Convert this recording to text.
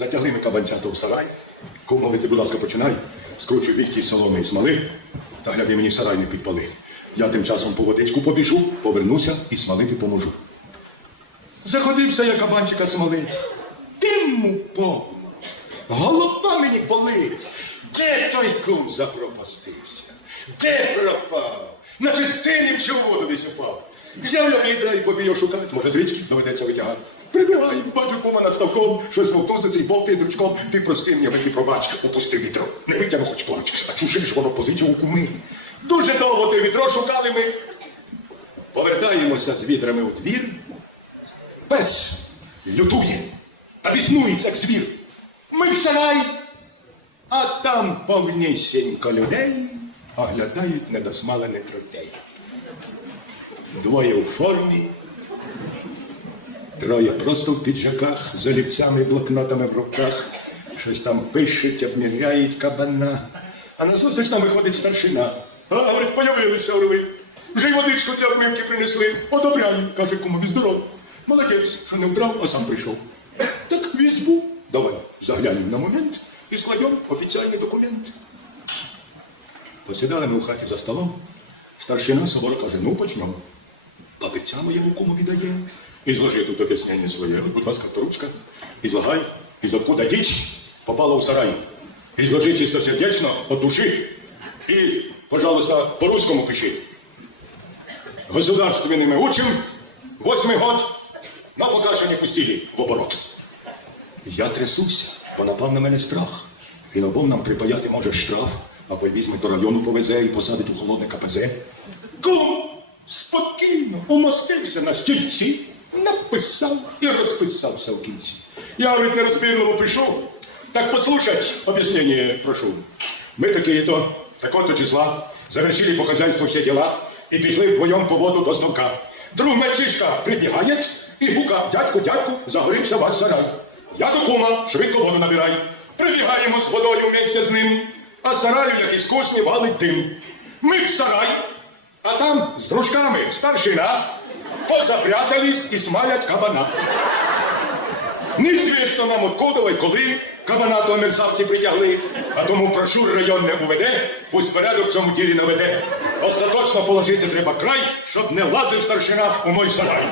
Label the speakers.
Speaker 1: Затягли ми кабанцята в сарай. Кумові, ти, будь ласка, починай. Скручуй віхті соломи і смоли. Та гляди, мені сарай не підпали. Я тим часом по водичку побіжу, повернуся і смалити поможу. Заходився я кабанчика смолити. Тиму повно. Голова мені болить. Де той кум запропастився? Де пропав? На частині в воду десь упав. Взяв я відра і побіг його шукати. Може, з річки доведеться витягати. Прибігаю, бачу кума над ставком, щось вовтозиться і бовтає дручком. Ти прости мені, мені пробач, упустив відро. Не витягну, хоч плачеш, а чужиш воно позичив у куми. Дуже довго те відро шукали ми. Повертаємося з відрами у двір. Пес лютує та біснується, як звір. Ми в сарай, а там повнісінько людей оглядають недосмалених тротей. Двоє у формі, троє просто в піджаках, з олівцями, блокнотами в руках. Щось там пишуть, обміряють кабана. А назустріч нам виходить старшина. А, говорить, появилися орли. Вже й водичку для обмивки принесли. Одобряю, каже кумові здоров. Молодець, що не вдрав, а сам прийшов. Так візьму. Давай заглянемо на момент і складемо офіційний документ. Посідали ми у хаті за столом. Старшина собора каже, ну почнемо. Папиця моєму кому віддає. І зложи тут об'яснення своє. Будь ласка, ручка. І злагай, із откуда діч попала у сарай. І зложи чистосердечно от душі. І, пожалуйста, по-русскому пиши. Государственными учим, восьмий год, но пока що не пустили в оборот. Я трясуся, бо напав на мене страх. Він обом нам припаяти може штраф, або візьме до району повезе і посадить у холодне КПЗ. Кум спокійно умостився на стільці, написав і розписався в кінці. Я говорить, нерозбірливо прийшов. Так послушать, объяснение прошу. Мы такие-то, такого-то числа, завершили по хозяйству все дела и пішли вдвоем по воду до ставка. Друг мальчишка прибігає і гука, дядьку, дядьку, загорівся ваш сарай. Я до кума, швидко воду набирай. Прибігаємо з водою вместе з ним, а сараю, як із косні, валить дим. Ми в сарай, а там з дружками старшина позапрятались і смалять кабана. Незвісно нам откуда і коли кабана до мерзавці притягли, а тому прошу районне УВД, пусть порядок цьому ділі наведе. Остаточно положити треба край, щоб не лазив старшина у мой сарай.